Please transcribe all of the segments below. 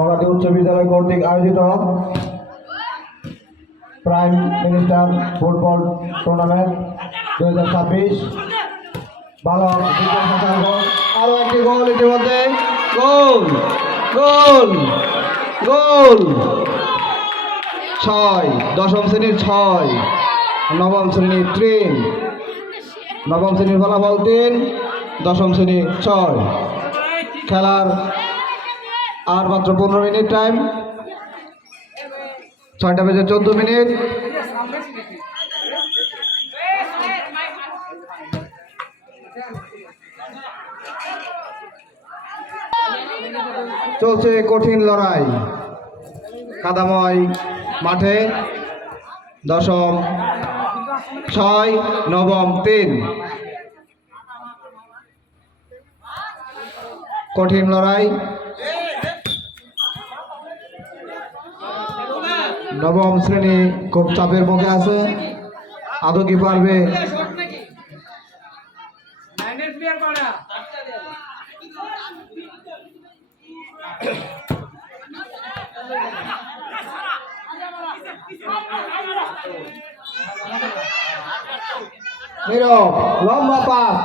বগাতি উচ্চ বিদ্যালয় কর্তৃক আয়োজিত প্রাইম মিনিস্টার ফুটবল টুর্নামেন্ট 2026 ভালো আরো একটি গোল ইতিমধ্যে গোল গোল গোল 6 দশম শ্রেণীর 6 নবম শ্রেণীর 3 নবম শ্রেণীর ফলাফল 3 দশম শ্রেণীর 6 খেলার আর মাত্র 15 মিনিট টাইম 6টা বেজে 14 মিনিট চলছে কঠিন লড়াই কাদাময় মাঠে দশম 6 নবম 3 কঠিন লড়াই নবম শ্রেণী খুব চাপের মুখে আছে আদৌ কি পারবে নীরব লম্বা পাস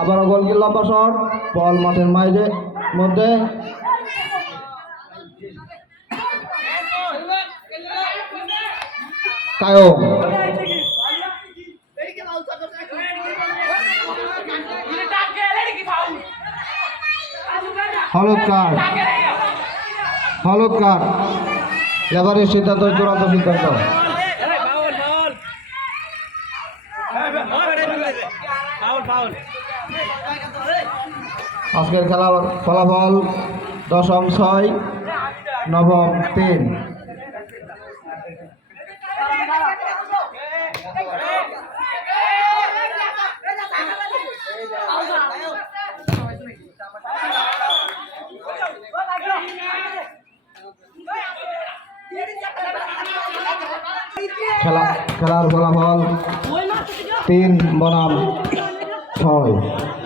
আবারও গোলকির লম্বা শট বল মাঠের মাঝে মধ্যে কায়ম হলুদ কার্ড লেবারের সিদ্ধান্ত চূড়ান্ত সিদ্ধান্ত আজকের খেলার ফলাফল দশম 6 নবম 3 খেলার ফলাফল 3 বনাম 6।